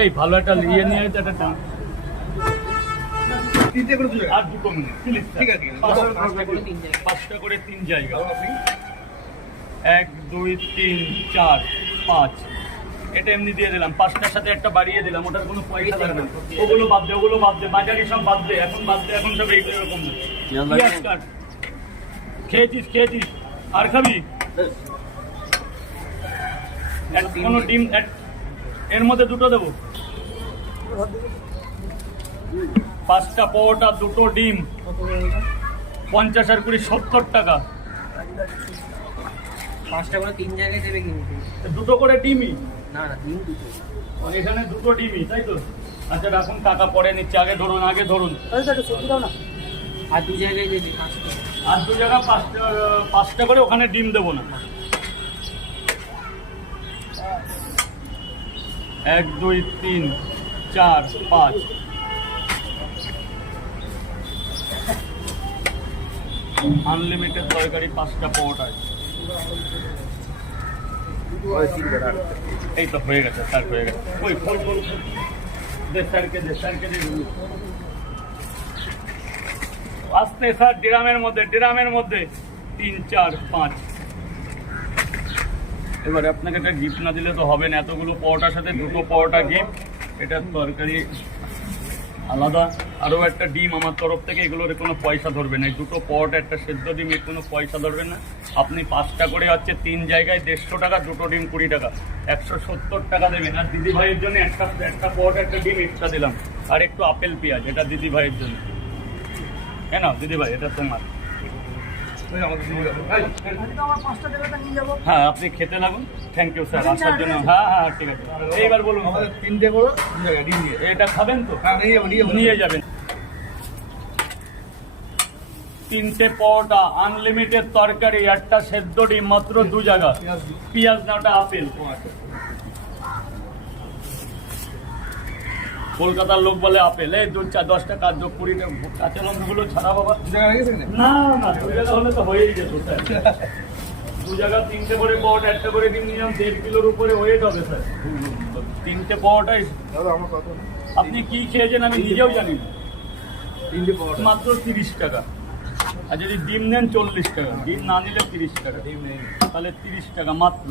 এই ভালো একটা ইয়ে নিয়ে একটা আর দুটো মিনিট ঠিক আছে 5টা করে 3 জায়গা 1 2 3 4 5 এটা এমনি দিয়ে দিলাম 5টার সাথে একটা বাড়িয়ে দিলাম ওটার কোনো পয়সা লাগবে না ওগুলো বাদ দে বাজারি সব বাদ দে এখন সব এইরকম খেয়েছিস আর খাবি কোনো ডিম এর মধ্যে দুটো দেবো 5টা পরোটা 2টো ডিম 50 আর 20 70 টাকা 5টা করে 3 জায়গায় দেবে কিন্তু দুটো করে ডিমই না ডিম দুটো এখানে দুটো ডিমই তাই তো আচ্ছা রাখুন টাকা পরে নিচ্ছে আগে ধরুন না আর 2 জায়গায় দেবে 5টা আর 2 জায়গা 5টা করে ওখানে ডিম দেবো না 1 2 3 4 5 আনলিমিটেড তরকারি 5টা পরোটা এই তো হয়ে গেছে স্যার হয়ে গেছে ওই ফল দে স্যারকে দে আস্তে স্যার ড্রামের মধ্যে 3 4 5 এবারে আপনাকে একটা গিফট না দিলে তো হবে না এতগুলো পরোটার সাথে 2টো পরোটা গিফট এটা তরকারি আলাদা আরও একটা ডিম আমার তরফ থেকে এগুলোর কোনো পয়সা ধরবে না এই 2টো পরোটা একটা সেদ্ধ ডিম এর কোনো পয়সা ধরবে না আপনি 5টা করে হচ্ছে 3 জায়গায় 150 টাকা 2টো ডিম 20 টাকা 170 টাকা দেবেন আর দিদি ভাইয়ের জন্য একটা পরোটা একটা ডিম এক্সট্রা দিলাম আর একটু আপেল পেঁয়াজ এটা দিদি ভাইয়ের জন্য কেন দিদি ভাই এটা তোমার হ্যাঁ আপনি খেতে লাগুন থ্যাংক ইউ স্যার আসার জন্য হ্যাঁ ঠিক আছে এইবার বলুন 3টে করে এটা খাবেন তো নিয়ে যাবেন 3টে পরোটা আনলিমিটেড তরকারি একটা সেদ্ধ ডিম মাত্র 2 জায়গা পেঁয়াজ না ওটা আপেল কলকাতার লোক বলে আপেল এই 10 টাকা 20 টাকা কাঁচা লঙ্কাগুলো ছাড়া বাবা না 2 জায়গা হলে তো হয়েই যেত স্যার 2 জায়গা 3টে করে পরোটা একটা করে ডিম নিলাম 1.5 কিলোর উপরে ওয়েট হবে স্যার 3টে পরোটাই আপনি কি খেয়েছেন আমি নিজেও জানি না 3টে পরোটা মাত্র 30 টাকা আর যদি ডিম নেন 40 টাকা ডিম না নিলে 30 টাকা তাহলে 30 টাকা মাত্র